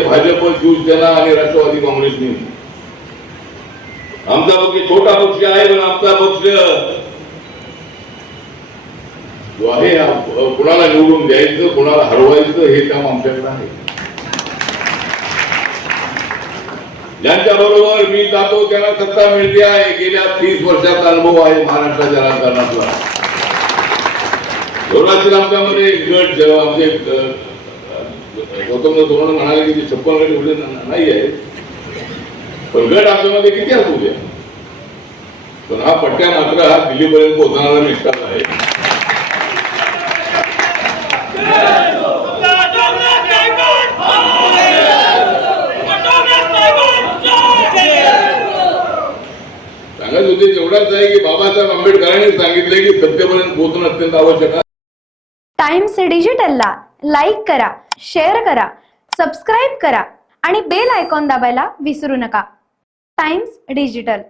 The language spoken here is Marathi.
केले भाजप, शिवसेना आणि राष्ट्रवादी काँग्रेसने. आमचा पक्ष छोटा पक्ष आहे, पण आमचा पक्ष जो आहे कुणाला निवडून द्यायचं, कुणाला हरवायचं हे काम आमच्याकडे आहे. ज्यांच्या बरोबर मी जातो त्यांना सत्ता मिळते आहे. गेल्या 30 वर्षाचा अनुभव आहे महाराष्ट्राच्या राजकारणातला. जोरातील आमच्यामध्ये गट आमचे गौतम धोरण म्हणाले की 56 गट एवढे नाही आहे, पण गट आमच्यामध्ये किती असू द्या, पण हा पट्ट्या मात्र हा दिल्लीपर्यंत पोहोचणारा निष्ठाच आहे. सांगत होते तेवढाच आहे की बाबासाहेब आंबेडकरांनी सांगितले की सत्तेपर्यंत पोहोचणं अत्यंत आवश्यक आहे. टाइम्स डिजिटलला लाईक करा, शेअर करा, सबस्क्राईब करा आणि बेल आयकॉन दाबायला विसरू नका. Times digital.